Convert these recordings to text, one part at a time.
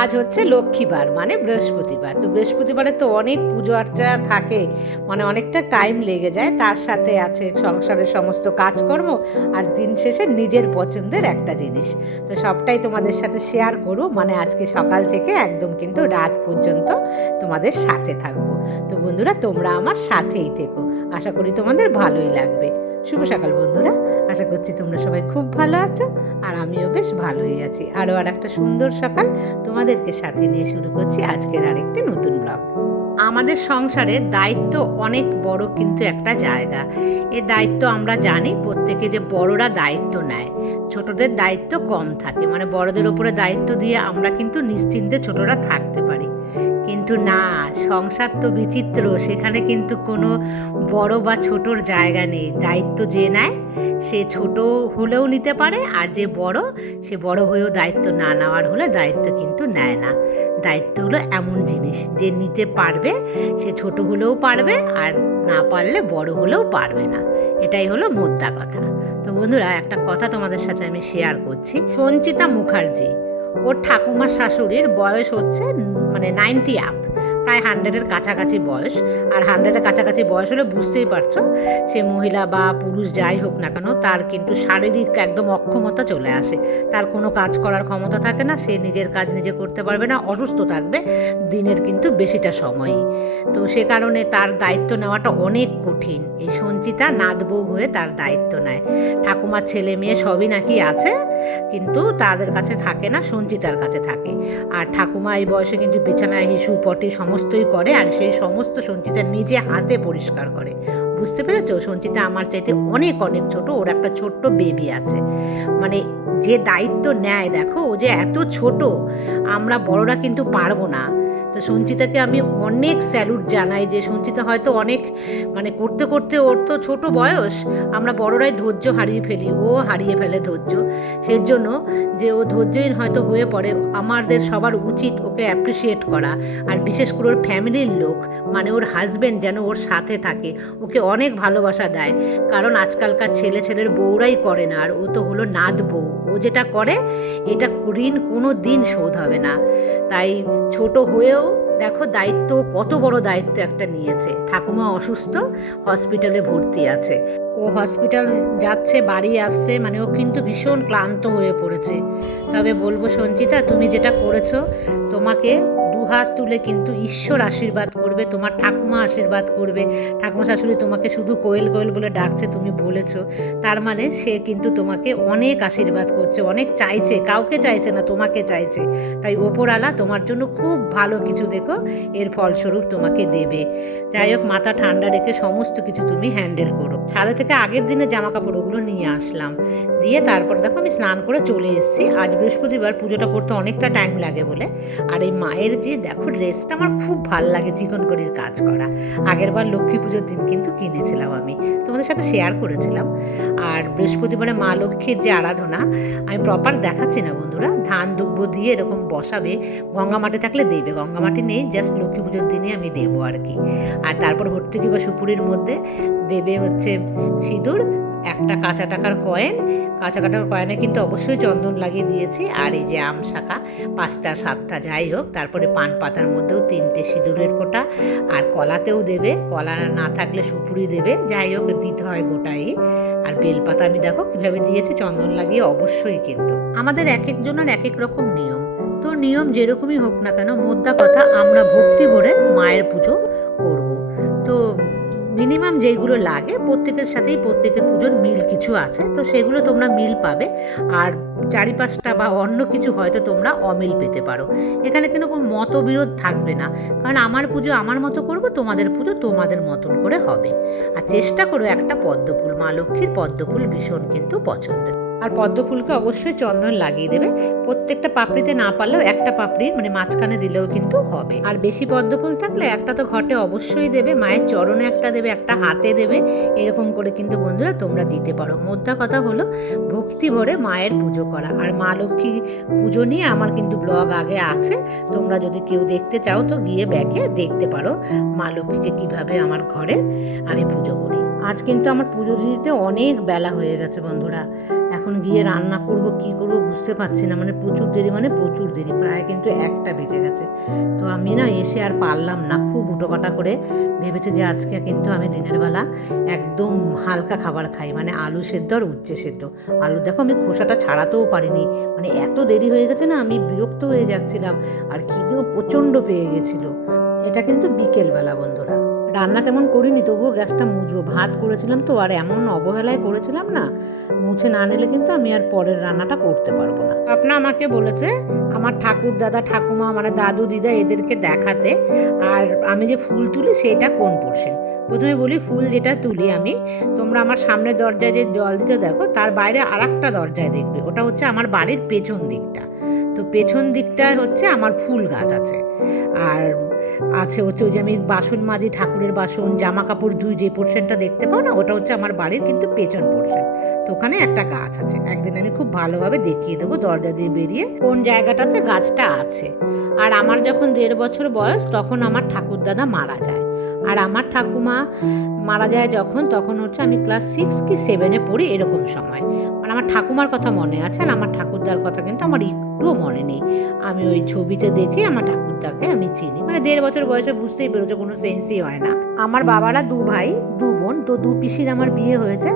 আজ হচ্ছে লক্ষ্মীবার মানে বৃহস্পতিবার। তো বৃহস্পতিবারে তো অনেক পুজো আর্চা থাকে মানে অনেকটা টাইম লেগে যায়। তার সাথে আছে সংসারের সমস্ত কাজকর্ম আর দিন শেষে নিজের পছন্দের একটা জিনিস। তো সবটাই তোমাদের সাথে শেয়ার করো মানে আজকে সকাল থেকে একদম কিন্তু রাত পর্যন্ত তোমাদের সাথে থাকব। তো বন্ধুরা, তোমরা আমার সাথেই থেকো। আশা করি তোমাদের ভালোই লাগবে। শুভ সকাল বন্ধুরা। আশা করছি তোমরা সবাই খুব ভালো আছো আর আমিও বেশ ভালোই আছি। আরও আর একটা সুন্দর সকাল তোমাদেরকে সাথে নিয়ে শুরু করছি আজকের আরেকটি নতুন ব্লগ। আমাদের সংসারে দায়িত্ব অনেক বড় কিন্তু একটা জায়গা। এ দায়িত্ব আমরা জানি, প্রত্যেকে যে বড়রা দায়িত্ব নেয়, ছোটদের দায়িত্ব কম থাকে। মানে বড়দের ওপরে দায়িত্ব দিয়ে আমরা কিন্তু নিশ্চিন্তে ছোটরা থাকতে পারি। কিন্তু না, সংসার তো বিচিত্র, সেখানে কিন্তু কোনো বড় বা ছোটর জায়গা নেই। দায়িত্ব যে নেয়, সে ছোট হলেও নিতে পারে আর যে বড়, সে বড় হয়েও দায়িত্ব না নেওয়ার হলে দায়িত্ব কিন্তু নেয় না। দায়িত্ব হলো এমন জিনিস, যে নিতে পারবে, সে ছোট হলেও পারবে আর না পারলে বড় হলেও পারবে না। এটাই হলো মোদ্দা কথা। তো বন্ধুরা, একটা কথা তোমাদের সাথে আমি শেয়ার করছি। সঞ্চিতা মুখার্জি ওর ঠাকুমার শাশুড়ির বয়স হচ্ছে মানে নাইনটি আপ প্রায় হান্ড্রেডের কাছাকাছি বয়স। আর হান্ড্রেডের কাছাকাছি বয়স হলে বুঝতেই পারছ, সে মহিলা বা পুরুষ যাই হোক না কেন, তার কিন্তু শারীরিক একদম অক্ষমতা চলে আসে। তার কোনো কাজ করার ক্ষমতা থাকে না, সে নিজের কাজ নিজে করতে পারবে না, অসুস্থ থাকবে, দিনের কিন্তু বেশিটা সময়ই। তো সে কারণে তার দায়িত্ব নেওয়াটা অনেক কঠিন। এই সঞ্চিতা নাদবউ হয়ে তার দায়িত্ব নেয়। ঠাকুমার ছেলে মেয়ে সবই নাকি আছে, কিন্তু তাদের কাছে থাকে না, সঞ্চিতার কাছে থাকে। আর ঠাকুমা এই বয়সে কিন্তু বিছানায় হিসু পটি সমস্তই করে আর সেই সমস্ত সঞ্চিতা নিজে হাতে পরিষ্কার করে। বুঝতে পেরেছ? সঞ্চিতা আমার চাইতে অনেক অনেক ছোট। ওর একটা ছোট্ট বেবি আছে। মানে যে দায়িত্ব নেয়, দেখো, ও যে এত ছোট, আমরা বড়রা কিন্তু পারব না। তো সঞ্চিতাকে আমি অনেক স্যালুট জানাই যে সঞ্চিতা হয়তো অনেক মানে করতে করতে ওর তো ছোট বয়স, আমরা বড়রাই ধৈর্য হারিয়ে ফেলি, ও হারিয়ে ফেলে ধৈর্য। সেজন্য যে ও ধৈর্যহীন হয়তো হয়ে পড়ে, আমাদের সবার উচিত ওকে অ্যাপ্রিসিয়েট করা। আর বিশেষ করে ওর ফ্যামিলির লোক মানে ওর হাজব্যান্ড যেন ওর সাথে থাকে, ওকে অনেক ভালোবাসা দেয়। কারণ আজকালকার ছেলে ছেলের বউরাই করে না, আর ও তো হলো নাদ বউ। ও যেটা করে, এটা ঋণ কোনো দিন শোধ হবে না। তাই ছোট হয়েও দেখো দায়িত্ব, কত বড় দায়িত্ব একটা নিয়েছে। ঠাকুমা অসুস্থ, হসপিটালে ভর্তি আছে। ও হসপিটাল যাচ্ছে, বাড়ি আসছে মানে ও কিন্তু ভীষণ ক্লান্ত হয়ে পড়েছে। তবে বলব সঞ্চিতা, তুমি যেটা করেছ, তোমাকে দুহাত তুলে কিন্তু ঈশ্বর আশীর্বাদ করবে, তোমার ঠাকুমা আশীর্বাদ করবে। ঠাকুমা শাশুড়ি তোমাকে শুধু কোয়েল কোয়েল বলে ডাকছে, তুমি বলেছ। তার মানে সে কিন্তু তোমাকে অনেক আশীর্বাদ করছে, অনেক চাইছে, কাউকে চাইছে না, তোমাকে চাইছে। তাই ওপরওয়ালা তোমার জন্য খুব ভালো কিছু দেখো, এর ফলস্বরূপ তোমাকে দেবে। যাই হোক, মাথা ঠান্ডা রেখে সমস্ত কিছু তুমি হ্যান্ডেল করো। ছাদে থেকে আগের দিনে জামা কাপড় ওগুলো নিয়ে আসলাম। দিয়ে তারপর দেখো আমি স্নান করে চলে এসেছি। আজ বৃহস্পতিবার পুজোটা করতে অনেকটা টাইম লাগে বলে। আর এই মায়ের যে দেখো ড্রেসটা আমার খুব ভালো লাগে চিকন করির কাজ করা। আগের বার লক্ষ্মী পুজোর দিন কিন্তু কিনেছিলাম আমি। তোমাদের সাথে শেয়ার করেছিলাম। আর বৃহস্পতিবারে মা লক্ষ্মীর যে আরাধনা, আমি প্রপার দেখাচ্ছি না বন্ধুরা। ধান দুব্ব দিয়ে এরকম বসাবে। গঙ্গা মাটি থাকলে দেবে। গঙ্গা মাটি নেই জাস্ট লক্ষ্মী পুজোর দিনে আমি দেবো আর কি। আর তারপর ভর্তুকি বা সুপুরির মধ্যে দেবে হচ্ছে সিঁদুর, একটা কাঁচা টাকার কয়েন কাঁচা টাকার কয়েনে কিন্তু অবশ্যই চন্দন লাগিয়ে দিয়েছি। আর এই যে আম শাখা, পাঁচটা, সাতটা, যাই হোক, তারপরে পান পাতার মধ্যেও তিনটে সিঁদুরের ফোঁটা। আর কলাতেও দেবে, কলা না থাকলে সুপুরি দেবে। যাই হোক, দিতে হয় গোটাই। আর বেলপাতা আমি দেখো কীভাবে দিয়েছি, চন্দন লাগিয়ে অবশ্যই কিন্তু। আমাদের এক একজনের এক এক রকম নিয়ম। তো নিয়ম যেরকমই হোক না কেন, মোদ্দা কথা, আমরা ভক্তি ভরে মায়ের পুজো মিনিমাম যেইগুলো লাগে, প্রত্যেকের সাথেই প্রত্যেকের পুজোর মিল কিছু আছে, তো সেগুলো তোমরা মিল পাবে। আর চারিপাশটা বা অন্য কিছু হয়তো তোমরা অমিল পেতে পারো। এখানে কিন্তু কোনো মতবিরোধ থাকবে না। কারণ আমার পুজো আমার মতো করব, তোমাদের পুজো তোমাদের মতন করে হবে। আর চেষ্টা করো একটা পদ্মফুল, মা লক্ষ্মীর পদ্মফুল ভীষণ কিন্তু পছন্দের। আর পদ্ম ফুলকে অবশ্যই চন্দন লাগিয়ে দেবে। প্রত্যেকটা পাপড়িতে না পারলেও একটা পাপড়ি মানে মাঝখানে দিলেও কিন্তু হবে। আর বেশি পদ্ম ফুল থাকলে একটা তো ঘটে অবশ্যই দেবে, মায়ের চরণে একটা দেবে, একটা হাতে দেবে। এরকম করে কিন্তু বন্ধুরা তোমরা দিতে পারো। মোদ্দা কথা হলো, ভক্তি ভরে মায়ের পুজো করা। আর মা লক্ষ্মী পুজো নিয়ে আমার কিন্তু ব্লগ আগে আছে। তোমরা যদি কেউ দেখতে চাও তো গিয়ে ব্যাকে দেখতে পারো মা লক্ষ্মীকে কীভাবে আমার ঘরে আমি পুজো করি। আজ কিন্তু আমার পুজো দিতে অনেক বেলা হয়ে গেছে বন্ধুরা। এখন গিয়ে রান্না করব, কি করব বুঝতে পারছি না। মানে প্রচুর দেরি মানে প্রচুর দেরি, প্রায় কিন্তু একটা বেজে গেছে। তো আমি না এসে আর পারলাম না, খুব উটোপাটা করে ভেবেছে যে আজকে কিন্তু আমি দিনের বেলা একদম হালকা খাবার খাই মানে আলু সেদ্ধ আর উচ্ছে সেদ্ধ। আলু দেখো আমি খোসাটা ছাড়াতেও পারিনি মানে এত দেরি হয়ে গেছে না আমি বিরক্ত হয়ে যাচ্ছিলাম, আর খিদেও প্রচণ্ড পেয়ে গেছিল। এটা কিন্তু বিকেলবেলা বন্ধুরা। রান্না তেমন করিনি, তবুও গ্যাসটা মুজবো ভাত করেছিলাম তো, আর এমন অবহেলায় করেছিলাম না, মুছে না নিলে কিন্তু আমি আর পরের রান্নাটা করতে পারব না। আপনা আমাকে বলেছে, আমার ঠাকুর দাদা, ঠাকুমা মানে দাদু, দিদা এদেরকে দেখাতে, আর আমি যে ফুল তুলি সেটা কোন পোর্শন প্রথমে বলি, ফুল যেটা তুলি আমি, তোমরা আমার সামনের দরজায় যে জল দিতে দেখো, তার বাইরে আর একটা দরজায় দেখবে। ওটা হচ্ছে আমার বাড়ির পেছন দিকটা। তো পেছন দিকটা হচ্ছে আমার ফুল গাছ আছে। আর আছে হচ্ছে ওই যে আমি বাসন মাজি, ঠাকুরের বাসন জামা কাপড় ধুই, যে পোর্শনটা দেখতে পাও না, ওটা হচ্ছে আমার বাড়ির কিন্তু পেছন পোর্শন তো ওখানে একটা গাছ আছে। একদিন আমি খুব ভালোভাবে দেখিয়ে দেবো দরজা দিয়ে বেরিয়ে কোন জায়গাটাতে গাছটা আছে। আর আমার যখন দেড় বছর বয়স, তখন আমার ঠাকুরদাদা মারা যায়। আর আমার ঠাকুমা মারা যায় যখন, তখন হচ্ছে আমি ক্লাস সিক্স কি সেভেনে পড়ি এরকম সময়। মানে আমার ঠাকুমার কথা মনে আছে আর আমার ঠাকুরদার কথা কিন্তু আমার একটুও মনে নেই। আমি ওই ছবিতে দেখে আমার ঠাকুরদাকে আমি চিনি। মানে দেড় বছর বয়সে বুঝতেই পেরেছ, কোনো সেন্সই হয় না। আমার বাবারা দু ভাই, দু বোন, তো দু পিসির আমার বিয়ে হয়েছে।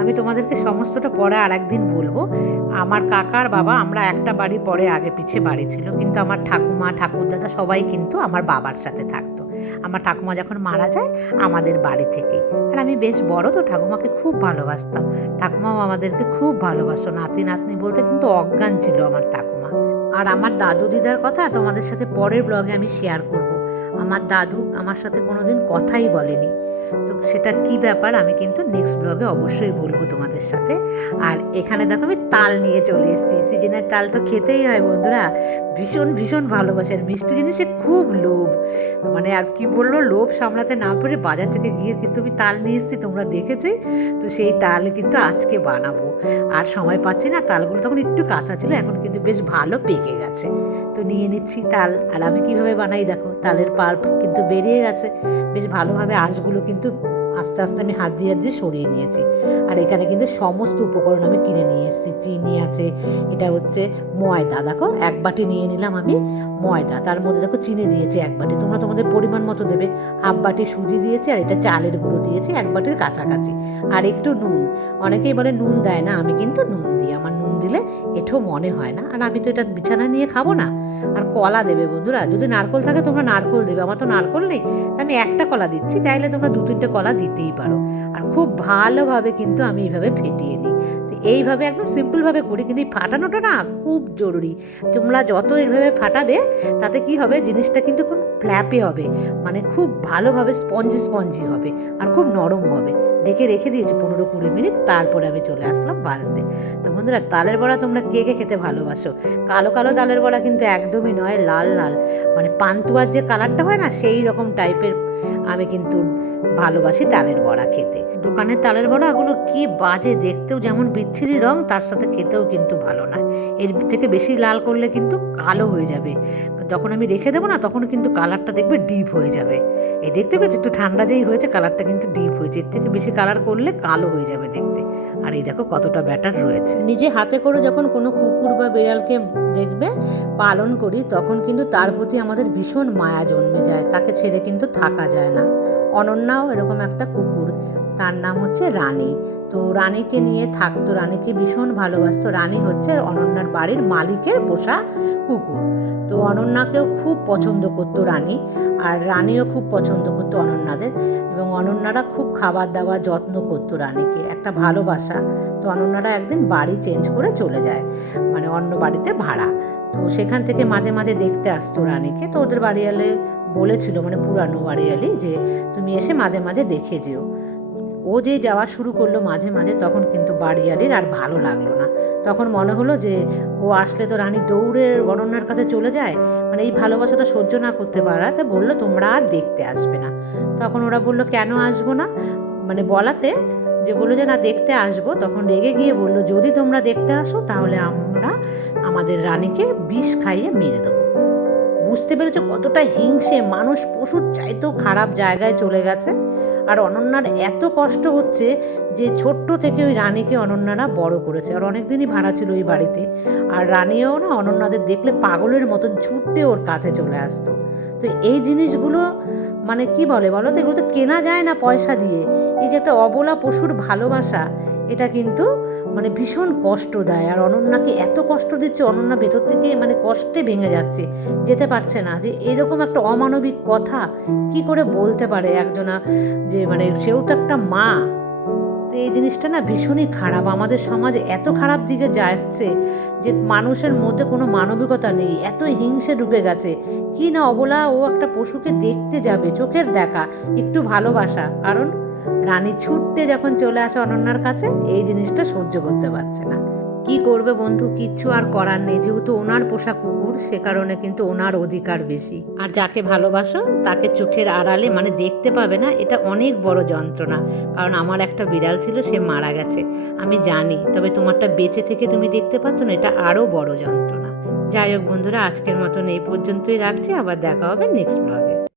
আমি তোমাদেরকে সমস্তটা পরে আর একদিন বলব। আমার কাকার বাবা আমরা একটা বাড়ি পরে আগে পিছে বাড়ি ছিল, কিন্তু আমার ঠাকুমা, ঠাকুরদাদা সবাই কিন্তু আমার বাবার সাথে থাকতো। আমার ঠাকুমা যখন মারা যায়, আমাদের বাড়ি থেকেই। আর আমি বেশ বড়, তো ঠাকুমাকে খুব ভালোবাসতাম। ঠাকুমাও আমাদেরকে খুব ভালোবাসতো। নাতি নাতনি বলতে কিন্তু অজ্ঞান ছিল আমার ঠাকুমা। আর আমার দাদু দিদার কথা তোমাদের সাথে পরের ব্লগে আমি শেয়ার করব। আমার দাদু আমার সাথে কোনোদিন কথাই বলেনি। তো সেটা কি ব্যাপার আমি কিন্তু নেক্সট ব্লগে অবশ্যই বলব তোমাদের সাথে। আর এখানে দেখো আমি তাল নিয়ে চলে এসেছি। সিজনের তাল তো খেতেই হয় বন্ধুরা। ভীষণ ভীষণ ভালোবাসে। আর মিষ্টি জিনিসে খুব লোভ। মানে আর কি বলল লোভ সামলাতে না পেরে বাজার থেকে গিয়ে কিন্তু আমি তাল নিয়ে এসেছি, তোমরা দেখেছোই তো সেই তাল কিন্তু আজকে বানাবো। আর সময় পাচ্ছি না, তালগুলো তখন একটু কাঁচা ছিল, এখন কিন্তু বেশ ভালো পেকে গেছে। তো নিয়ে নিচ্ছি তাল। আর আমি কীভাবে বানাই দেখো, তালের পাল্প কিন্তু বেরিয়ে গেছে। বেশ ভালোভাবে আঁশগুলো কিন্তু আস্তে আস্তে আমি হাত দিয়ে হাত দিয়ে সরিয়ে নিয়েছি। আর এখানে কিন্তু সমস্ত উপকরণ আমি কিনে নিয়ে এসেছি। চিনি আছে, এটা হচ্ছে ময়দা। দেখো, এক বাটি নিয়ে নিলাম আমি ময়দা। তার মধ্যে দেখো চিনি দিয়েছি এক বাটি। তোমরা তোমাদের পরিমাণ মতো দেবে। হাফ বাটি সুজি দিয়েছি আর এটা চালের গুঁড়ো দিয়েছি, এক বাটির কাছাকাছি। আর একটু নুন। অনেকেই বলে নুন দেয় না, আমি কিন্তু নুন দিই। আমার নুন দিলে এঠো মনে হয় না। আর আমি তো এটা বিছানা নিয়ে খাব না। আর কলা দেবে বন্ধুরা। যদি নারকল থাকে তোমরা নারকল দেবে। আমার তো নারকল নেই। আমি একটা কলা দিচ্ছি। চাইলে তোমরা দু তিনটে কলা দিতেই পারো। আর খুব ভালোভাবে কিন্তু আমি এইভাবে ফেটিয়ে নিই। তো এইভাবে একদম সিম্পলভাবে করি, কিন্তু এই ফাটানোটা না খুব জরুরি। তোমরা যত এইভাবে ফাটাবে, তাতে কি হবে, জিনিসটা কিন্তু খুব ফ্ল্যাপে হবে। মানে খুব ভালোভাবে স্পঞ্জি স্পঞ্জি হবে আর খুব নরম হবে। ডেকে রেখে দিয়েছি পনেরো কুড়ি মিনিট, তারপরে আমি চলে আসলাম বাজতে তো বন্ধুরা, তালের বড়া তোমরা কে কে খেতে ভালোবাসো? কালো কালো তালের বড়া কিন্তু একদমই নয়, লাল লাল। মানে পান্তুয়ার যে কালারটা হয় না, সেই রকম টাইপের আমি কিন্তু ভালোবাসি তালের বড়া খেতে। দোকানের তালের বড়াগুলো কি বাজে দেখতেও যেমন বিচ্ছিরি রং, তার সাথে খেতেও কিন্তু ভালো নয় এর থেকে বেশি লাল করলে কিন্তু কালো হয়ে যাবে। যখন আমি রেখে দেবো না, তখন কিন্তু কালারটা দেখবে ডিপ হয়ে যাবে। এই দেখতে পেয়েছ? একটু ঠান্ডা যেই হয়েছে, কালারটা কিন্তু ডিপ হয়েছে। এর থেকে বেশি কালার করলে কালো হয়ে যাবে দেখতে। আর এই দেখো কতটা ব্যাটার রয়েছে। নিজে হাতে করে যখন কোনো কুকুর বা বিড়ালকে দেখবে, পালন করি, তখন কিন্তু তার প্রতি আমাদের ভীষণ মায়া জন্মে যায়। তাকে ছেড়ে কিন্তু থাকা যায় না। অনন্যাও এরকম একটা কুকুর। তার নাম হচ্ছে রানী। তো রানীকে নিয়ে থাকতো, রানীকে ভীষণ ভালোবাসতো। রানী হচ্ছে অনন্যার বাড়ির মালিকের পোষা কুকুর। তো অনন্যাকেও খুব পছন্দ করতো রানী আর রানীও খুব পছন্দ করতো অনন্যাদের এবং অনন্যারা খুব খাবার দাবার যত্ন করতো রানীকে, একটা ভালোবাসা। তো অনন্যারা একদিন বাড়ি চেঞ্জ করে চলে যায় মানে অন্য বাড়িতে ভাড়া। তো সেখান থেকে মাঝে মাঝে দেখতে আসতো রানীকে। তো ওদের বাড়িয়ালে বলেছিল মানে পুরানো বাড়িয়ালি যে তুমি এসে মাঝে মাঝে দেখে যেও। ও যে যাওয়া শুরু করল মাঝে মাঝে তখন কিন্তু বাড়িয়ালির আর ভালো লাগল না। তখন মনে হলো যে ও আসলে তো রানী দৌড়ে অনন্যার কাছে চলে যায় মানে এই ভালোবাসাটা সহ্য না করতে পারাতে বলল, তোমরা আর দেখতে আসবে না। তখন ওরা বলল, কেন আসব না? মানে বলাতে যে বলল যে, না, দেখতে আসব। তখন রেগে গিয়ে বলল, যদি তোমরা দেখতে আসো তাহলে আমরা আমাদের রানীকে বিষ খাইয়ে মেরে দেবো। বুঝতে পেরেছ কতটা হিংসে? মানুষ পশুর চাইতেও খারাপ জায়গায় চলে গেছে। আর অনন্যার এত কষ্ট হচ্ছে যে ছোট্ট থেকে ওই রানীকে অনন্যারা বড় করেছে। আর অনেক দিনই ভাড়া ছিল ওই বাড়িতে। আর রানীও না অনন্যাদের দেখলে পাগলের মতন ছুটতে ওর কাছে চলে আসতো। তো এই জিনিসগুলো মানে কি বলে বলো তো? এগুলো তো কেনা যায় না পয়সা দিয়ে। এই যে একটা অবলা পশুর ভালোবাসা, এটা কিন্তু মানে ভীষণ কষ্ট দেয়। আর অনন্যাকে এত কষ্ট দিচ্ছে, অনন্যা ভেতর থেকে মানে কষ্টে ভেঙে যাচ্ছে। যেতে পারছে না যে এরকম একটা অমানবিক কথা কি করে বলতে পারে একজনা যে মানে সেও তো একটা মা। তো এই জিনিসটা না ভীষণই খারাপ। আমাদের সমাজ এত খারাপ দিকে যাচ্ছে যে মানুষের মধ্যে কোনো মানবিকতা নেই, এত হিংসে ঢুকে গেছে। কি না অবলা ও একটা পশুকে দেখতে যাবে, চোখের দেখা, একটু ভালোবাসা। কারণ রানী ছুটতে যখন চলে আসে অনন্যার কাছে, এই জিনিসটা সহ্য করতে পারছে না। কি করবে বন্ধু? কিচ্ছু আর করার নেই। যেহেতু ওনার পোষা কুকুর, সে কারণে কিন্তু ওনার অধিকার বেশি। আর যাকে ভালোবাসো, তাকে চোখের আড়ালে মানে দেখতে পাবে না, এটা অনেক বড় যন্ত্রণা। কারণ আমার একটা বিড়াল ছিল, সে মারা গেছে। আমি জানি, তবে তোমারটা বেঁচে থেকে তুমি দেখতে পাচ্ছ না, এটা আরও বড় যন্ত্রণা। যাই হোক বন্ধুরা, আজকের মতন এই পর্যন্তই রাখছি। আবার দেখা হবে নেক্সট ব্লগে